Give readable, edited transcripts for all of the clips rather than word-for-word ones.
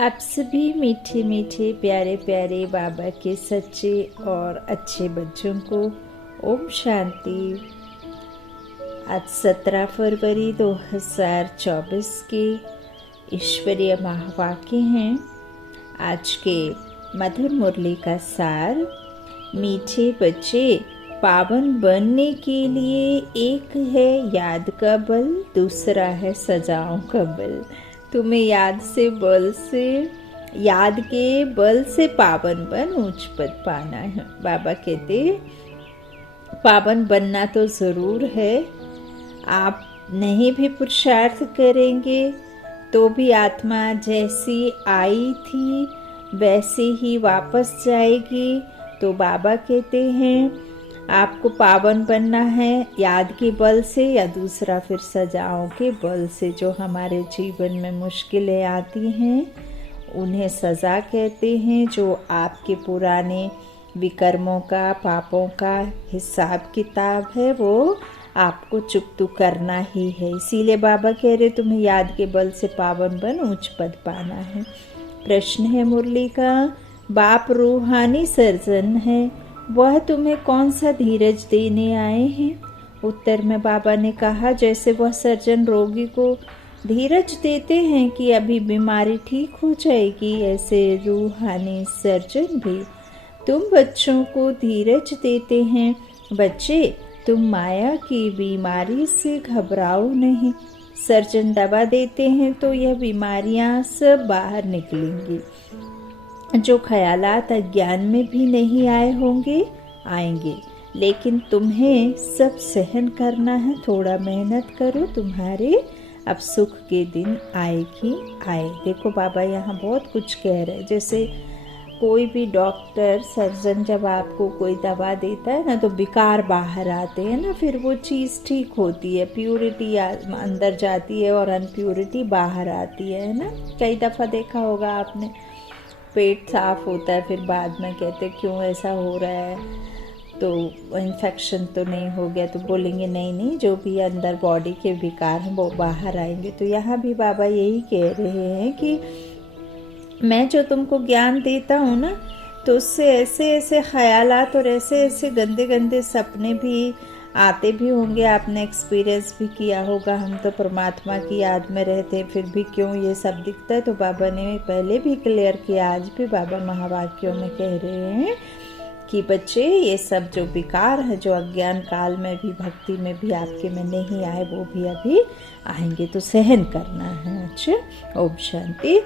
आप सभी मीठे मीठे प्यारे प्यारे बाबा के सच्चे और अच्छे बच्चों को ओम शांति। आज 17 फरवरी 2024 के ईश्वरीय महावाक्य हैं। आज के मधुर मुरली का सार, मीठे बच्चे पावन बनने के लिए एक है याद का बल, दूसरा है सजाओं का बल। तुम्हें याद के बल से पावन बन उच्च पद पाना है। बाबा कहते पावन बनना तो जरूर है। आप नहीं भी पुरुषार्थ करेंगे तो भी आत्मा जैसी आई थी वैसे ही वापस जाएगी। तो बाबा कहते हैं आपको पावन बनना है याद के बल से, या दूसरा फिर सजाओं के बल से। जो हमारे जीवन में मुश्किलें आती हैं उन्हें सजा कहते हैं। जो आपके पुराने विकर्मों का, पापों का हिसाब किताब है वो आपको चुकता करना ही है। इसीलिए बाबा कह रहे तुम्हें याद के बल से पावन बन उच्च पद पाना है। प्रश्न है मुरली का, बाप रूहानी सर्जन है, वह तुम्हें कौन सा धीरज देने आए हैं? उत्तर में बाबा ने कहा जैसे वह सर्जन रोगी को धीरज देते हैं कि अभी बीमारी ठीक हो जाएगी, ऐसे रूहानी सर्जन भी तुम बच्चों को धीरज देते हैं। बच्चे तुम माया की बीमारी से घबराओ नहीं। सर्जन दवा देते हैं तो यह बीमारियां सब बाहर निकलेंगी। जो ख्यालात अज्ञान में भी नहीं आए होंगे आएंगे, लेकिन तुम्हें सब सहन करना है। थोड़ा मेहनत करो, तुम्हारे अब सुख के दिन आएगी आए। देखो बाबा यहाँ बहुत कुछ कह रहे हैं। जैसे कोई भी डॉक्टर सर्जन जब आपको कोई दवा देता है ना तो विकार बाहर आते हैं ना, फिर वो चीज़ ठीक होती है, प्यूरिटी अंदर जाती है और अनप्यूरिटी बाहर आती है ना। कई दफ़ा देखा होगा आपने, पेट साफ होता है फिर बाद में कहते क्यों ऐसा हो रहा है, तो इन्फेक्शन तो नहीं हो गया, तो बोलेंगे नहीं नहीं जो भी अंदर बॉडी के विकार हैं वो बाहर आएंगे। तो यहाँ भी बाबा यही कह रहे हैं कि मैं जो तुमको ज्ञान देता हूँ ना, तो उससे ऐसे ऐसे ख्यालात और ऐसे ऐसे गंदे गंदे सपने भी आते भी होंगे। आपने एक्सपीरियंस भी किया होगा, हम तो परमात्मा की याद में रहते फिर भी क्यों ये सब दिखता है। तो बाबा ने पहले भी क्लियर किया, आज भी बाबा महावाक्यों में कह रहे हैं कि बच्चे ये सब जो विकार है, जो अज्ञान काल में भी भक्ति में भी आपके में नहीं आए, वो भी अभी आएंगे, तो सहन करना है। अच्छा, ओम शांति।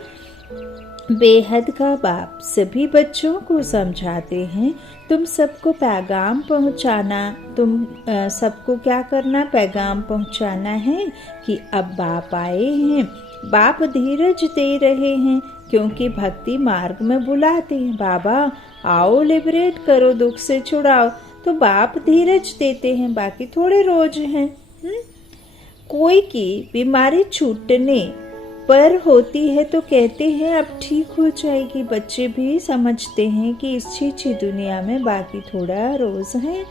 बेहद का बाप सभी बच्चों को समझाते हैं तुम सबको पैगाम पहुंचाना, तुम सबको क्या करना, पैगाम पहुंचाना है कि अब बाप आए हैं। बाप धीरज दे रहे हैं क्योंकि भक्ति मार्ग में बुलाते हैं। बाबा आओ लिबरेट करो, दुख से छुड़ाओ, तो बाप धीरज देते हैं। बाकी थोड़े रोज हैं। कोई की बीमारी छूटने पर होती है तो कहते हैं अब ठीक हो जाएगी। बच्चे भी समझते हैं कि इस छी दुनिया में बाकी थोड़ा रोज है,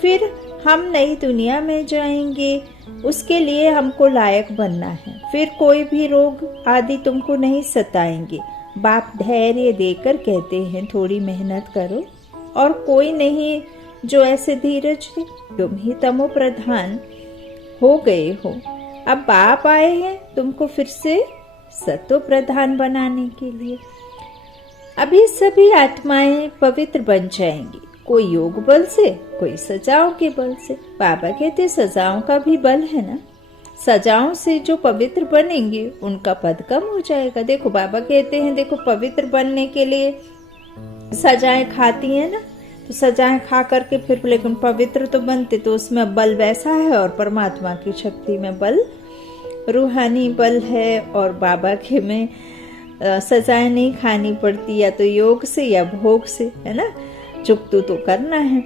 फिर हम नई दुनिया में जाएंगे, उसके लिए हमको लायक बनना है, फिर कोई भी रोग आदि तुमको नहीं सताएंगे। बाप धैर्य देकर कहते हैं थोड़ी मेहनत करो, और कोई नहीं जो ऐसे धीरज दे। तुम ही तमो प्रधान हो गए हो, अब बाप आए हैं तुमको फिर से सतो प्रधान बनाने के लिए। अभी सभी आत्माएं पवित्र बन जाएंगी, कोई योग बल से, कोई सजाओं के बल से। बाबा कहते सजाओं का भी बल है ना, सजाओं से जो पवित्र बनेंगे उनका पद कम हो जाएगा। देखो बाबा कहते हैं देखो पवित्र बनने के लिए सजाएं खाती हैं ना, तो सजाएं खा करके फिर लेकिन पवित्र तो बनते, तो उसमें बल वैसा है। और परमात्मा की शक्ति में बल रूहानी बल है, और बाबा के में सजाएं नहीं खानी पड़ती, या तो योग से या भोग से, है ना, चुकतू तो करना है।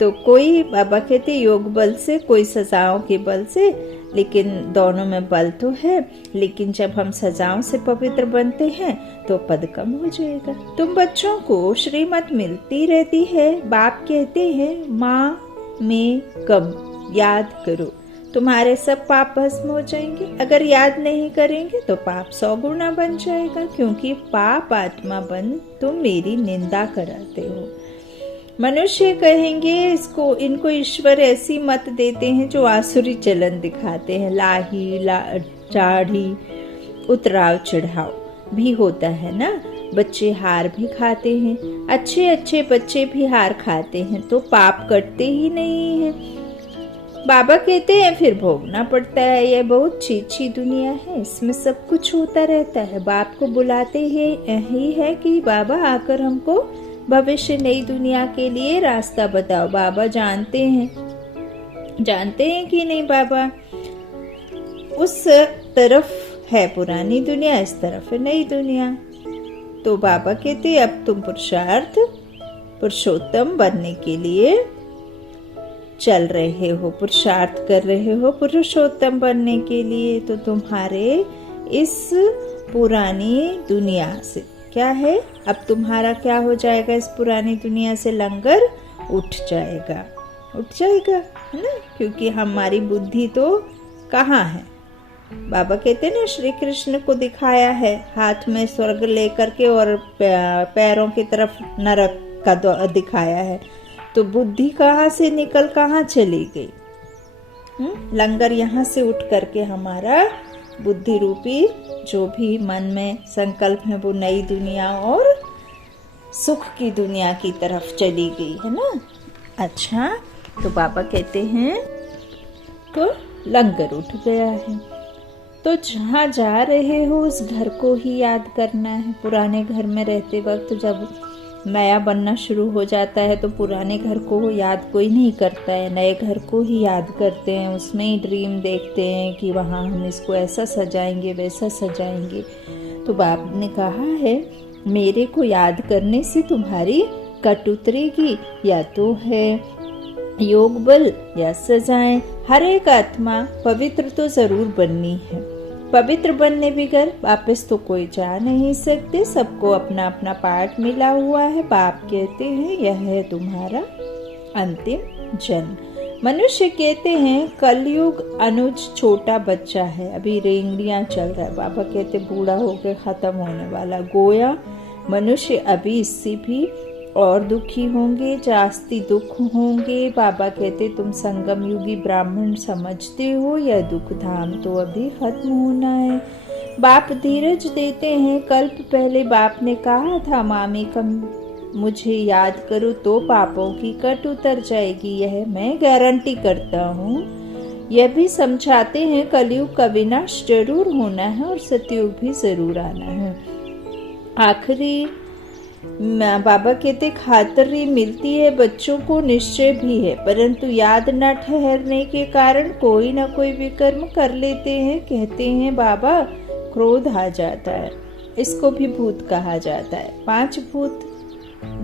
तो कोई बाबा कहते योग बल से, कोई सजाओं के बल से, लेकिन दोनों में बल तो है। लेकिन जब हम सजाओं से पवित्र बनते हैं तो पद कम हो जाएगा। तुम बच्चों को श्रीमत मिलती रहती है। बाप कहते हैं माँ में कम याद करो, तुम्हारे सब पाप भस्म हो जाएंगे। अगर याद नहीं करेंगे तो पाप 100 गुना बन जाएगा, क्योंकि पाप आत्मा बन तुम मेरी निंदा कराते हो। मनुष्य कहेंगे इनको ईश्वर ऐसी मत देते हैं जो आसुरी चलन दिखाते हैं। चाढ़ी उतराव चढ़ाव भी होता है ना। बच्चे हार भी खाते हैं, अच्छे अच्छे बच्चे भी हार खाते हैं, तो पाप कटते ही नहीं है। बाबा कहते हैं फिर भोगना पड़ता है। यह बहुत अच्छी दुनिया है, इसमें सब कुछ होता रहता है। बाप को बुलाते ही यही है कि बाबा आकर हमको भविष्य नई दुनिया के लिए रास्ता बताओ। बाबा जानते हैं कि नहीं बाबा, उस तरफ है पुरानी दुनिया, इस तरफ है नई दुनिया। तो बाबा कहते अब तुम पुरुषोत्तम बनने के लिए चल रहे हो, पुरुषार्थ कर रहे हो पुरुषोत्तम बनने के लिए। तो तुम्हारे इस पुरानी दुनिया से क्या है, अब तुम्हारा क्या हो जाएगा, इस पुरानी दुनिया से लंगर उठ जाएगा है ना। क्योंकि हमारी बुद्धि तो कहाँ है। बाबा कहते हैं ना, श्री कृष्ण को दिखाया है हाथ में स्वर्ग लेकर के और पैरों की तरफ नरक का दिखाया है। तो बुद्धि कहाँ से निकल कहाँ चली गई। लंगर यहाँ से उठ करके हमारा बुद्धि रूपी जो भी मन में संकल्प है वो नई दुनिया और सुख की दुनिया की तरफ चली गई है ना। अच्छा, तो बाबा कहते हैं तो लंगर उठ गया है, तो जहाँ जा रहे हो उस घर को ही याद करना है। पुराने घर में रहते वक्त जब नया बनना शुरू हो जाता है तो पुराने घर को याद कोई नहीं करता है, नए घर को ही याद करते हैं। उसमें ही ड्रीम देखते हैं कि वहाँ हम इसको ऐसा सजाएंगे वैसा सजाएंगे। तो बाप ने कहा है मेरे को याद करने से तुम्हारी कट उतरेगी, या तो है योग बल या सजाएं। हर एक आत्मा पवित्र तो जरूर बननी है। पवित्र बनने बगैर वापस तो कोई जा नहीं सकते। सबको अपना अपना पार्ट मिला हुआ है। बाप कहते हैं यह है तुम्हारा अंतिम जन्म। मनुष्य कहते हैं कलयुग अनुज छोटा बच्चा है, अभी रेंगड़ियां चल रहा है। बाबा कहते बूढ़ा होकर खत्म होने वाला। गोया मनुष्य अभी इससे भी और दुखी होंगे, जास्ती दुख होंगे। बाबा कहते तुम संगम युगी ब्राह्मण समझते हो, यह दुख धाम तो अभी खत्म होना है। बाप धीरज देते हैं। कल्प पहले बाप ने कहा था मामी कम मुझे याद करो तो पापों की कट उतर जाएगी, यह मैं गारंटी करता हूँ। यह भी समझाते हैं कलयुग का विनाश जरूर होना है और सतयुग भी जरूर आना है। आखिरी बाबा कहते खातरी मिलती है बच्चों को, निश्चय भी है, परंतु याद न ठहरने के कारण कोई न कोई विकर्म कर लेते हैं। कहते हैं बाबा क्रोध आ जाता है, इसको भी भूत कहा जाता है। 5 भूत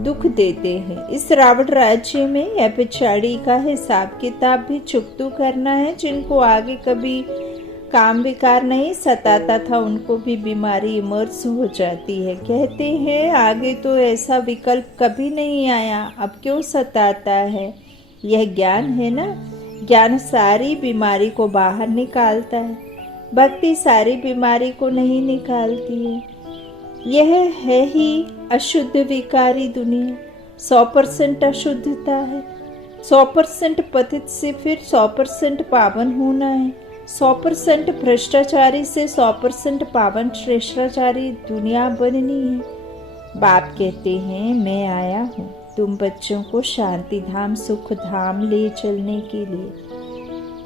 दुख देते हैं। इस रावण राज्य में या पिछाड़ी का हिसाब किताब भी चुकतू करना है। जिनको आगे कभी काम विकार नहीं सताता था उनको भी बीमारी इमर्ज हो जाती है। कहते हैं आगे तो ऐसा विकल्प कभी नहीं आया, अब क्यों सताता है। यह ज्ञान है ना, ज्ञान सारी बीमारी को बाहर निकालता है। भक्ति सारी बीमारी को नहीं निकालती है। यह है ही अशुद्ध विकारी दुनिया। 100% अशुद्धता है। 100% पतित से फिर 100% पावन होना है। 100% भ्रष्टाचारी से 100% पावन श्रेष्ठाचारी दुनिया बननी है। बाप कहते हैं मैं आया हूँ तुम बच्चों को शांति धाम सुख धाम ले चलने के लिए।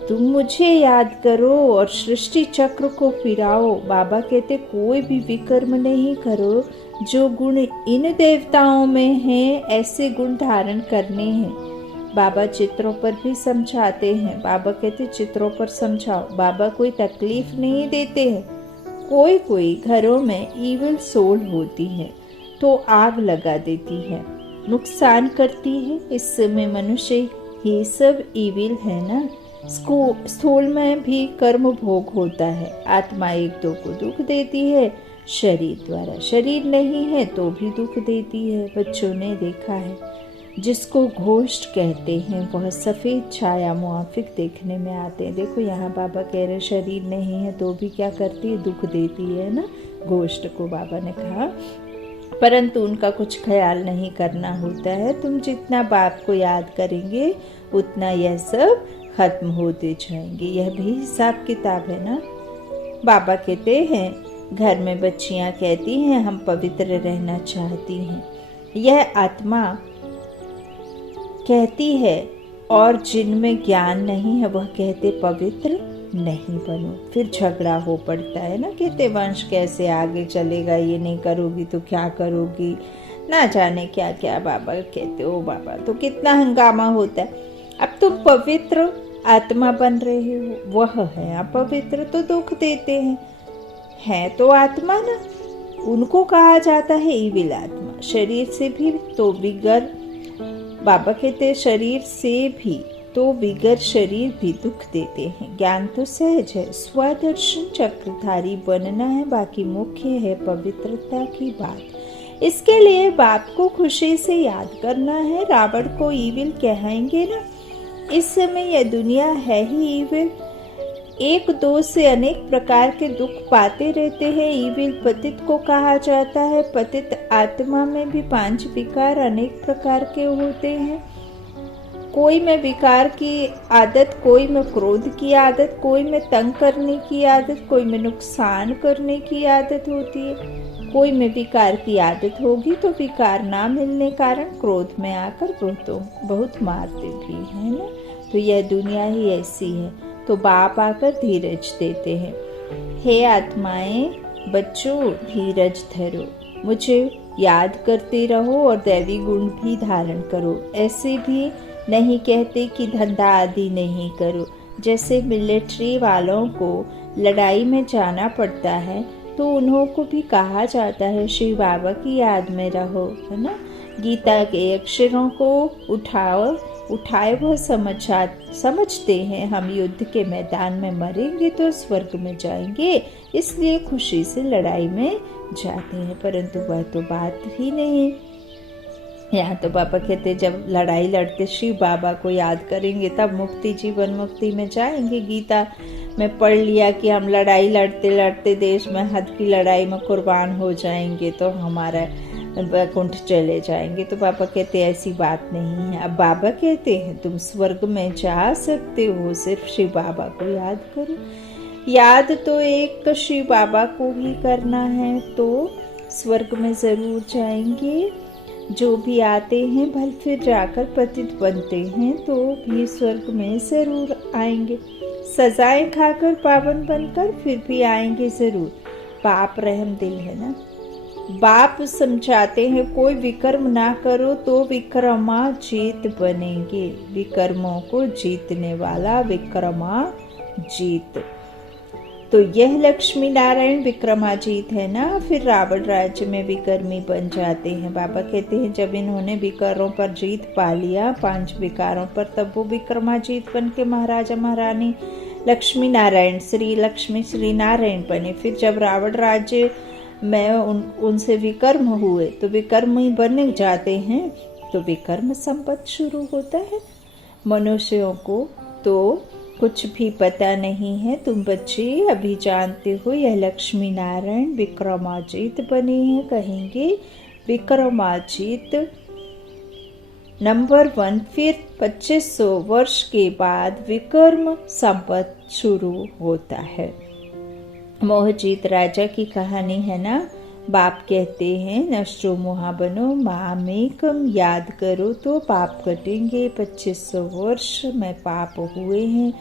तुम मुझे याद करो और सृष्टि चक्र को फिराओ। बाबा कहते कोई भी विकर्म नहीं करो। जो गुण इन देवताओं में हैं ऐसे गुण धारण करने हैं। बाबा चित्रों पर भी समझाते हैं। बाबा कहते चित्रों पर समझाओ। बाबा कोई तकलीफ नहीं देते हैं। कोई घरों में इविल सोल होती है तो आग लगा देती है, नुकसान करती है। इस समय मनुष्य ये सब इविल है ना। स्थूल में भी कर्म भोग होता है। आत्मा एक दो को दुख देती है शरीर द्वारा। शरीर नहीं है तो भी दुख देती है। बच्चों ने देखा है जिसको घोष्ट कहते हैं, वह सफ़ेद छाया मुआफिक देखने में आते हैं। देखो यहाँ बाबा कह रहे शरीर नहीं है तो भी क्या करती है, दुख देती है ना। घोष्ट को बाबा ने कहा, परंतु उनका कुछ ख्याल नहीं करना होता है। तुम जितना बाप को याद करेंगे उतना यह सब खत्म होते जाएंगे। यह भी हिसाब किताब है ना। बाबा कहते हैं, घर में बच्चियां कहती हैं हम पवित्र रहना चाहती हैं। यह आत्मा कहती है, और जिनमें ज्ञान नहीं है वह कहते पवित्र नहीं बनो। फिर झगड़ा हो पड़ता है ना। कहते वंश कैसे आगे चलेगा, ये नहीं करोगी तो क्या करोगी, ना जाने क्या क्या। बाबा कहते ओ बाबा, तो कितना हंगामा होता है। अब तुम पवित्र आत्मा बन रहे हो, वह है अपवित्र तो दुख देते हैं तो आत्मा ना। उनको कहा जाता है ईविल आत्मा। शरीर से भी तो बिगर, बाबा कहते शरीर से भी तो बिगर शरीर भी दुख देते हैं। ज्ञान तो सहज है, स्वदर्शन चक्रधारी बनना है, बाकी मुख्य है पवित्रता की बात। इसके लिए बाप को खुशी से याद करना है। रावण को ईविल कहेंगे ना। इस समय यह दुनिया है ही ईविल। एक दो से अनेक प्रकार के दुख पाते रहते हैं। ईविल पतित को कहा जाता है। पतित आत्मा में भी 5 विकार अनेक प्रकार के होते हैं। कोई में विकार की आदत, कोई में क्रोध की आदत, कोई में तंग करने की आदत, कोई में नुकसान करने की आदत होती है। कोई में विकार की आदत होगी तो विकार ना मिलने कारण क्रोध में आकर बहुत मारते भी है ना। तो यह दुनिया ही ऐसी है। तो बाप आकर धीरज देते हैं, हे आत्माएं, बच्चों धीरज धरो, मुझे याद करते रहो और दैवी गुण भी धारण करो। ऐसे भी नहीं कहते कि धंधा आदि नहीं करो। जैसे मिलिट्री वालों को लड़ाई में जाना पड़ता है तो उन्हों को भी कहा जाता है शिव बाबा की याद में रहो, है ना। गीता के अक्षरों को उठाए वह समझते हैं हम युद्ध के मैदान में मरेंगे तो स्वर्ग में जाएंगे, इसलिए खुशी से लड़ाई में जाते हैं। परंतु वह तो बात ही नहीं। यहाँ तो बाबा कहते जब लड़ाई लड़ते शिव बाबा को याद करेंगे तब मुक्ति, जीवन मुक्ति में जाएंगे। गीता में पढ़ लिया कि हम लड़ाई लड़ते लड़ते देश में हद की लड़ाई में कुर्बान हो जाएंगे तो हमारा वैकुंठ चले जाएंगे। तो बाबा कहते ऐसी बात नहीं है। अब बाबा कहते हैं तुम स्वर्ग में जा सकते हो, सिर्फ शिव बाबा को याद करो। याद तो एक शिव बाबा को ही करना है तो स्वर्ग में जरूर जाएंगे। जो भी आते हैं भल फिर जाकर पतित बनते हैं तो भी स्वर्ग में जरूर आएंगे। सजाएं खाकर पावन बनकर फिर भी आएंगे जरूर। बाप रहम दिल है ना। बाप समझाते हैं कोई विकर्म ना करो तो विक्रमाजीत बनेंगे। विकर्मों को जीतने वाला विक्रमाजीत। तो यह लक्ष्मी नारायण विक्रमाजीत है ना। फिर रावण राज्य में विकर्मी बन जाते हैं। बाबा कहते हैं जब इन्होंने विकारों पर जीत पा लिया, 5 विकारों पर, तब वो विक्रमाजीत बन के महाराजा महारानी लक्ष्मी नारायण श्री लक्ष्मी श्री नारायण बने। फिर जब रावण राज्य में उनसे विकर्म हुए तो विकर्मी बन जाते हैं तो विकर्म संपत शुरू होता है। मनुष्यों को तो कुछ भी पता नहीं है। तुम बच्चे अभी जानते हो यह लक्ष्मी नारायण विक्रमाजीत बने हैं। कहेंगे विक्रमाजीत नंबर 1। फिर 2500 वर्ष के बाद विक्रम संपत शुरू होता है। मोहजीत राजा की कहानी है ना। बाप कहते हैं नष्टो मोहा बनो, मामेकम याद करो तो पाप कटेंगे। 2500 वर्ष में पाप हुए हैं,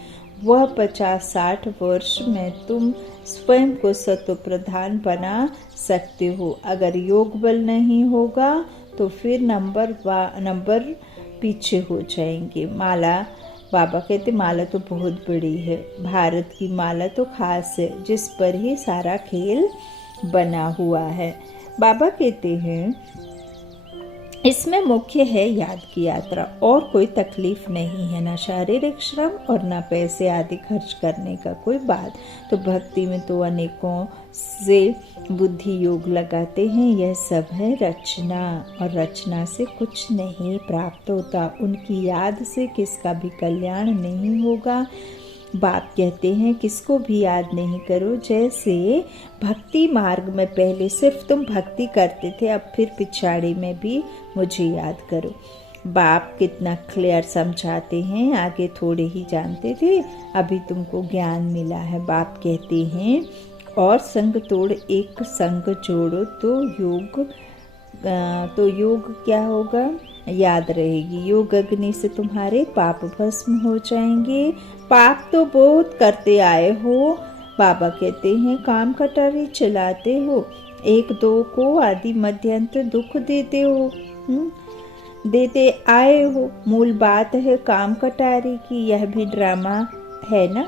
वह 50-60 वर्ष में तुम स्वयं को सत्व प्रधान बना सकते हो। अगर योग बल नहीं होगा तो फिर नंबर पीछे हो जाएंगे। माला, बाबा कहते माला तो बहुत बड़ी है, भारत की माला तो खास है जिस पर ही सारा खेल बना हुआ है। बाबा कहते हैं इसमें मुख्य है याद की यात्रा, और कोई तकलीफ नहीं है, ना शारीरिक श्रम और ना पैसे आदि खर्च करने का कोई बात। तो भक्ति में तो अनेकों से बुद्धि योग लगाते हैं, यह सब है रचना, और रचना से कुछ नहीं प्राप्त होता। उनकी याद से किसका भी कल्याण नहीं होगा। बाप कहते हैं किसको भी याद नहीं करो। जैसे भक्ति मार्ग में पहले सिर्फ तुम भक्ति करते थे, अब फिर पिछाड़ी में भी मुझे याद करो। बाप कितना क्लियर समझाते हैं, आगे थोड़े ही जानते थे, अभी तुमको ज्ञान मिला है। बाप कहते हैं और संग तोड़ एक संग जोड़ो तो योग क्या होगा, याद रहेगी। योग अग्नि से तुम्हारे पाप भस्म हो जाएंगे। पाप तो बहुत करते आए हो, बाबा कहते हैं काम कटारी चलाते हो, एक दो को आदि मध्यंत दुख देते हो, देते आए हो। मूल बात है काम कटारी की, यह भी ड्रामा है ना।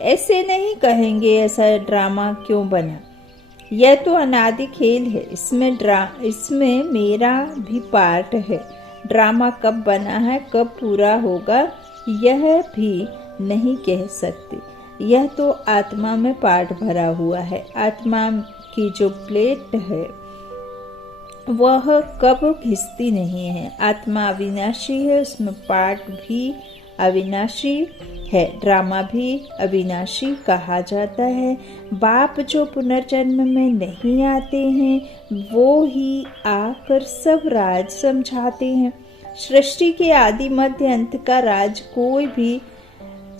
ऐसे नहीं कहेंगे ऐसा ड्रामा क्यों बना, यह तो अनादि खेल है, इसमें मेरा भी पार्ट है। ड्रामा कब बना है, कब पूरा होगा, यह भी नहीं कह सकते। यह तो आत्मा में पार्ट भरा हुआ है। आत्मा की जो प्लेट है वह कब घिसती नहीं है। आत्मा अविनाशी है, उसमें पार्ट भी अविनाशी है, ड्रामा भी अविनाशी कहा जाता है। बाप जो पुनर्जन्म में नहीं आते हैं वो ही आकर सब राज समझाते हैं। सृष्टि के आदि मध्य अंत का राज कोई भी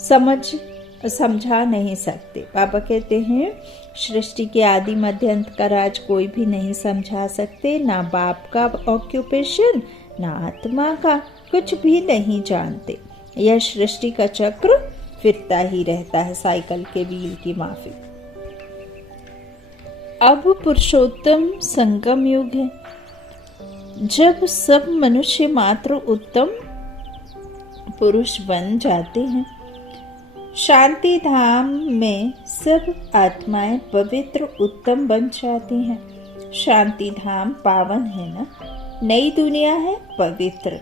समझा नहीं सकते। बाबा कहते हैं सृष्टि के आदि मध्य अंत का राज कोई भी नहीं समझा सकते, ना बाप का ऑक्यूपेशन ना आत्मा का, कुछ भी नहीं जानते। यह सृष्टि का चक्र फिरता ही रहता है, साइकिल के व्हील की माफी। अब पुरुषोत्तम संगम युग है, जब सब मनुष्य मात्र उत्तम पुरुष बन जाते हैं। शांति धाम में सब आत्माएं पवित्र उत्तम बन जाती हैं। शांति धाम पावन है ना, नई दुनिया है पवित्र,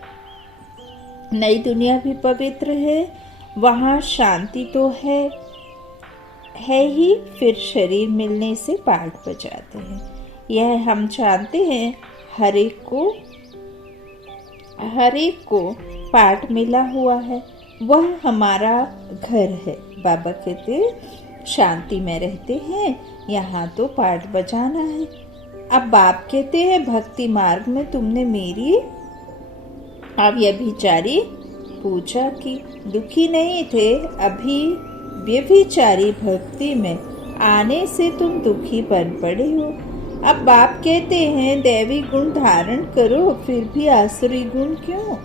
नई दुनिया भी पवित्र है, वहाँ शांति तो है ही, फिर शरीर मिलने से पाठ बजाते हैं। यह हम जानते हैं, हर एक को पाठ मिला हुआ है, वह हमारा घर है। बाबा कहते शांति में रहते हैं, यहाँ तो पाठ बजाना है। अब बाप कहते हैं भक्ति मार्ग में तुमने मेरी अब व्यभिचारी पूजा की, दुखी नहीं थे, अभी व्यभिचारी भक्ति में आने से तुम दुखी बन पड़े हो। अब बाप कहते हैं दैवी गुण धारण करो, फिर भी आसुरी गुण क्यों।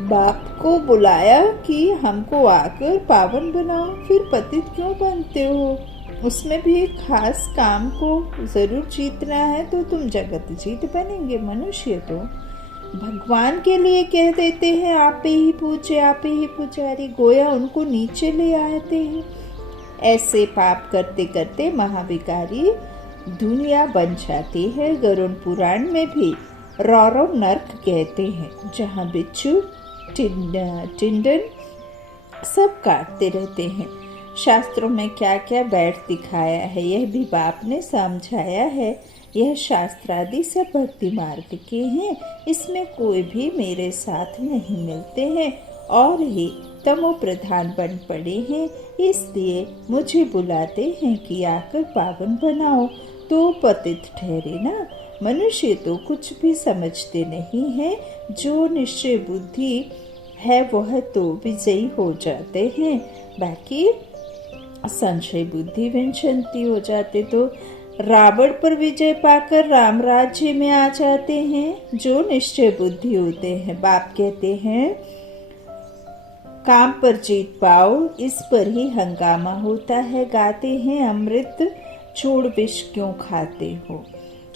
बाप को बुलाया कि हमको आकर पावन बनाओ, फिर पतित क्यों बनते हो। उसमें भी एक खास काम को जरूर जीतना है तो तुम जगत जीत बनेंगे। मनुष्य तो भगवान के लिए कह देते हैं आप ही पूजे आप ही पुजारी, गोया उनको नीचे ले आते हैं। ऐसे पाप करते करते महाविकारी दुनिया बन जाती है। गरुड़ पुराण में भी रौरव नर्क कहते हैं, जहाँ बिच्छू टिंडन सब काटते रहते हैं। शास्त्रों में क्या क्या बैठ दिखाया है यह भी बाप ने समझाया है। यह शास्त्रादि सब भक्ति मार्ग के हैं, इसमें कोई भी मेरे साथ नहीं मिलते हैं और ही तमो प्रधान बन पड़े हैं, इसलिए मुझे बुलाते हैं कि आकर पावन बनाओ तो पतित ठहरे ना। मनुष्य तो कुछ भी समझते नहीं है, जो निश्चय बुद्धि है वह तो विजयी हो जाते हैं, बाकी संशय बुद्धि विंशंती हो जाते तो रावण पर विजय पाकर राम राज्य में आ जाते हैं, जो निश्चय बुद्धि होते हैं। बाप कहते हैं काम पर जीत पाओ, इस पर ही हंगामा होता है। गाते हैं अमृत छोड़ विष क्यों खाते हो।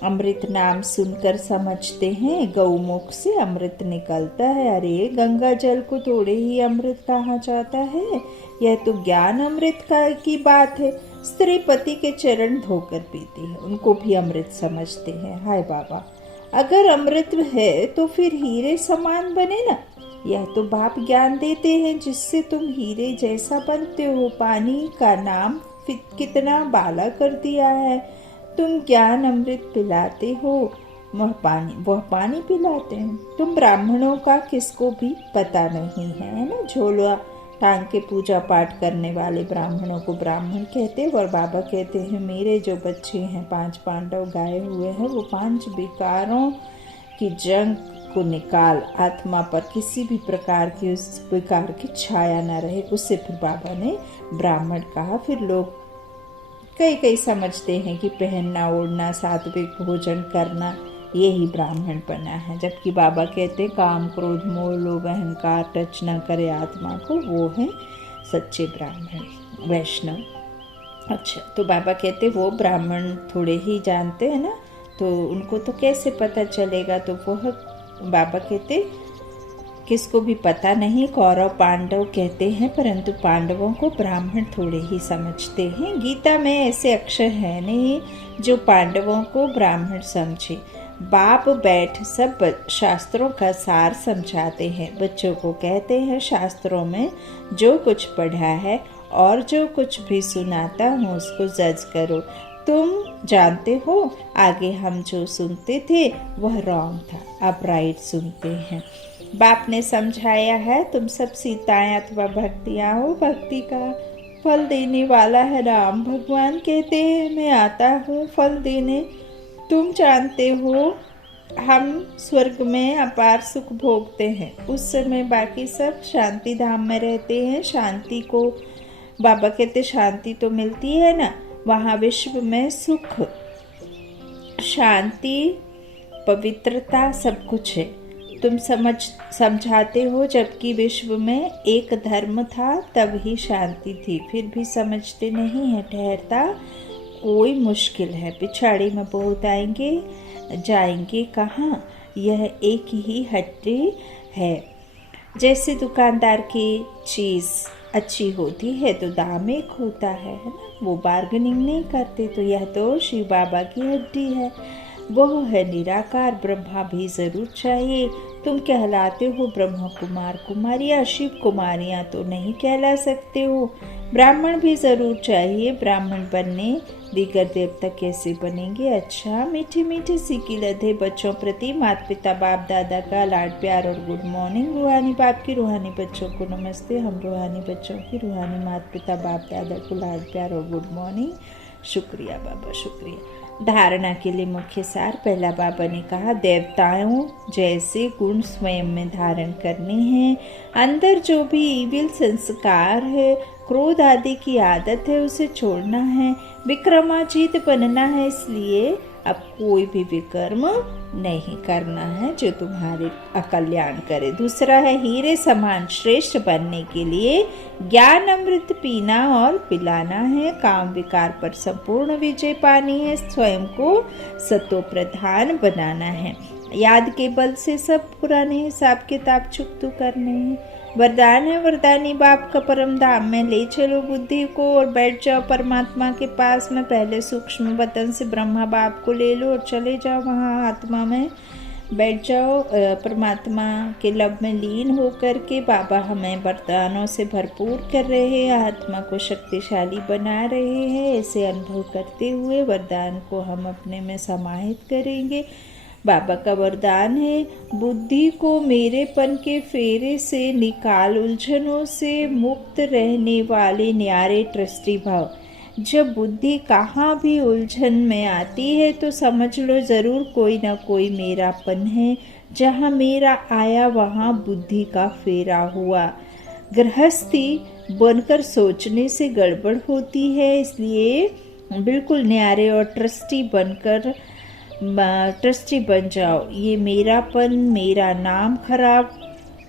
अमृत नाम सुनकर समझते हैं गौमुख से अमृत निकलता है। अरे गंगा जल को थोड़े ही अमृत कहा जाता है, यह तो ज्ञान अमृत की बात है। स्त्री पति के चरण धोकर पीती है, उनको भी अमृत समझते हैं। हाय बाबा, अगर अमृत है तो फिर हीरे समान बने ना। यह तो बाप ज्ञान देते हैं जिससे तुम हीरे जैसा बनते हो। पानी का नाम कितना बाला कर दिया है। तुम ज्ञान अमृत पिलाते हो, वह पानी पिलाते हैं। तुम ब्राह्मणों का किसको भी पता नहीं है ना। झोला टांग के पूजा पाठ करने वाले ब्राह्मणों को ब्राह्मण कहते हैं। और बाबा कहते हैं मेरे जो बच्चे हैं 5 पांडव गाए हुए हैं, वो 5 विकारों की जंग को निकाल, आत्मा पर किसी भी प्रकार की उस विकार की छाया न रहे। उससे फिर बाबा ने ब्राह्मण कहा। फिर लोग कई समझते हैं कि पहनना ओढ़ना सात्विक भोजन करना यही ब्राह्मणपना है, जबकि बाबा कहते हैं काम क्रोध मोह लोभ अहंकार टच न करे आत्मा को, वो है सच्चे ब्राह्मण वैष्णव। अच्छा, तो बाबा कहते वो ब्राह्मण थोड़े ही जानते हैं ना, तो उनको तो कैसे पता चलेगा। तो वह बाबा कहते किसको भी पता नहीं। कौरव पांडव कहते हैं, परंतु पांडवों को ब्राह्मण थोड़े ही समझते हैं। गीता में ऐसे अक्षर है नहीं जो पांडवों को ब्राह्मण समझे। बाप बैठ सब शास्त्रों का सार समझाते हैं। बच्चों को कहते हैं शास्त्रों में जो कुछ पढ़ा है और जो कुछ भी सुनाता हूँ उसको जज करो। तुम जानते हो आगे हम जो सुनते थे वह रॉन्ग था, अब राइट सुनते हैं। बाप ने समझाया है तुम सब सीताएं अथवा भक्तियाँ हो, भक्ति का फल देने वाला है राम। भगवान कहते हैं मैं आता हूँ फल देने। तुम जानते हो हम स्वर्ग में अपार सुख भोगते हैं, उस समय बाकी सब शांति धाम में रहते हैं। शांति को बाबा कहते शांति तो मिलती है ना, वहाँ विश्व में सुख शांति पवित्रता सब कुछ है। तुम समझाते हो जबकि विश्व में एक धर्म था तब ही शांति थी, फिर भी समझते नहीं है। ठहरता कोई मुश्किल है, पिछाड़ी में बहुत आएंगे जाएंगे कहाँ, यह एक ही हट्टी है। जैसे दुकानदार की चीज़ अच्छी होती है तो दाम एक होता है ना, वो बार्गेनिंग नहीं करते। तो यह तो शिव बाबा की हड्डी है, वो है निराकार। ब्रह्मा भी जरूर चाहिए। तुम कहलाते हो ब्रह्मा कुमार कुमारियाँ, शिव कुमारियाँ तो नहीं कहला सकते हो। ब्राह्मण भी जरूर चाहिए। ब्राह्मण बनने दीगर देवता कैसे बनेंगे। अच्छा, मीठे मीठे सीखी लधे बच्चों प्रति माता पिता बाप दादा का लाड प्यार और गुड मॉर्निंग। रूहानी बाप की रूहानी बच्चों को नमस्ते। हम रूहानी बच्चों की रूहानी माता पिता बाप दादा को लाड प्यार और गुड मॉर्निंग। शुक्रिया बाबा, शुक्रिया। धारणा के लिए मुख्य सार। पहला बाबा ने कहा देवताओं जैसे गुण स्वयं में धारण करने हैं। अंदर जो भी इविल संस्कार है, क्रोध आदि की आदत है, उसे छोड़ना है। विक्रमाजीत बनना है, इसलिए अब कोई भी विकर्म नहीं करना है जो तुम्हारे अकल्याण करे। दूसरा है हीरे समान श्रेष्ठ बनने के लिए ज्ञान अमृत पीना और पिलाना है। काम विकार पर संपूर्ण विजय पानी है। स्वयं को सतो प्रधान बनाना है। याद के बल से सब पुराने हिसाब किताब चुकतू करने हैं। वरदान है वरदानी बाप का परम धाम में ले चलो बुद्धि को और बैठ जाओ परमात्मा के पास में। पहले सूक्ष्म वतन से ब्रह्मा बाप को ले लो और चले जाओ वहाँ आत्मा में बैठ जाओ। परमात्मा के लब में लीन होकर के बाबा हमें वरदानों से भरपूर कर रहे हैं, आत्मा को शक्तिशाली बना रहे हैं। ऐसे अनुभव करते हुए वरदान को हम अपने में समाहित करेंगे। बाबा का वरदान है बुद्धि को मेरेपन के फेरे से निकाल, उलझनों से मुक्त रहने वाले न्यारे ट्रस्टी भाव। जब बुद्धि कहाँ भी उलझन में आती है तो समझ लो जरूर कोई ना कोई मेरापन है। जहाँ मेरा आया वहाँ बुद्धि का फेरा हुआ। गृहस्थी बनकर सोचने से गड़बड़ होती है, इसलिए बिल्कुल न्यारे और ट्रस्टी बन जाओ। ये मेरापन, मेरा नाम खराब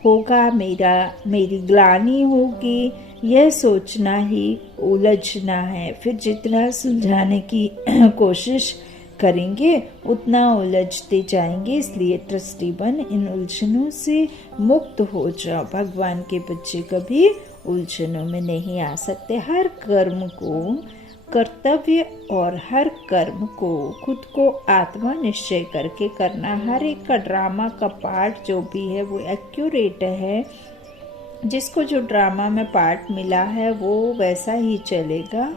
होगा, मेरी ग्लानि होगी, यह सोचना ही उलझना है। फिर जितना सुलझाने की कोशिश करेंगे उतना उलझते जाएंगे। इसलिए ट्रस्टी बन इन उलझनों से मुक्त हो जाओ। भगवान के बच्चे कभी उलझनों में नहीं आ सकते। हर कर्म को कर्तव्य और हर कर्म को खुद को आत्मा निश्चय करके करना। हर एक का ड्रामा का पार्ट जो भी है वो एक्यूरेट है। जिसको जो ड्रामा में पार्ट मिला है वो वैसा ही चलेगा।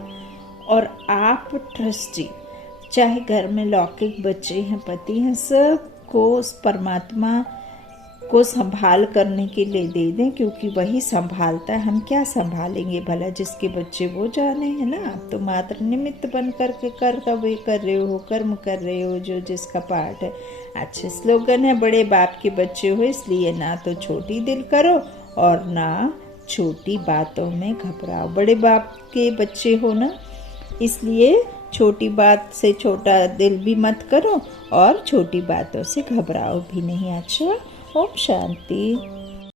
और आप ट्रस्टी, चाहे घर में लौकिक बच्चे हैं, पति हैं, सबको उस परमात्मा को संभाल करने के लिए दे दें, क्योंकि वही संभालता है। हम क्या संभालेंगे भला, जिसके बच्चे वो जाने, है ना। आप तो मात्र निमित्त बन करके कर्तव्य कर रहे हो, कर्म कर रहे हो जो जिसका पार्ट है। अच्छे स्लोगन है, बड़े बाप के बच्चे हो, इसलिए ना तो छोटी दिल करो और ना छोटी बातों में घबराओ। बड़े बाप के बच्चे हो ना, इसलिए छोटी बात से छोटा दिल भी मत करो और छोटी बातों से घबराओ भी नहीं। अच्छा, ओम शांति।